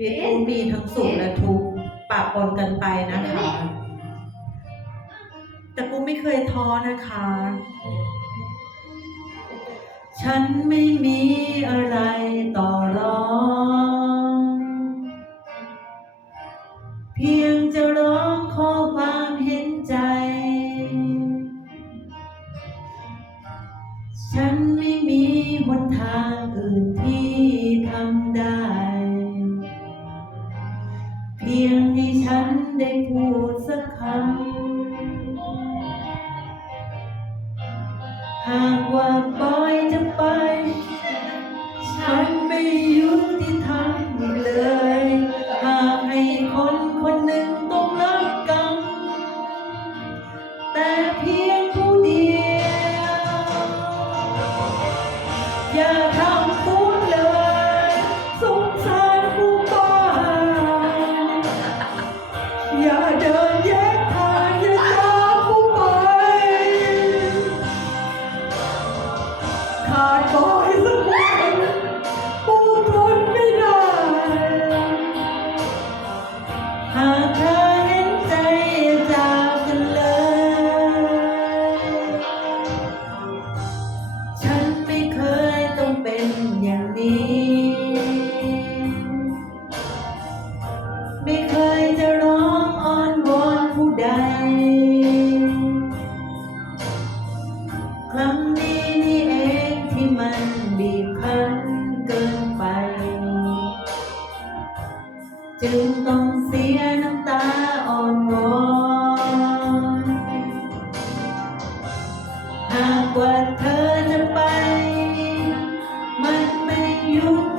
ชีวิตผู้มีทั้งสุขและทุกข์ปะปนกันไปนะคะ แต่ปูไม่เคยท้อนะคะ ฉันไม่มีอะไรต่อรอง เพียงจะร้องขอความเห็นใจ ฉันไม่มีหนทางอื่นที่ พียงให้ฉันได้พูดสักคำ หากว่าปล่อยจะไป ฉันไม่ยุติธรรมอีกเลย หากให้คนคนหนึ่งต้องรับกรรมแต่เพียงผู้เดียว อย่าทำ ขา มันบีบคั้นเกินไป จึงต้องเสียน้ำตาอ่อนวอนหากว่าเธอจะไป มันไม่ยุบ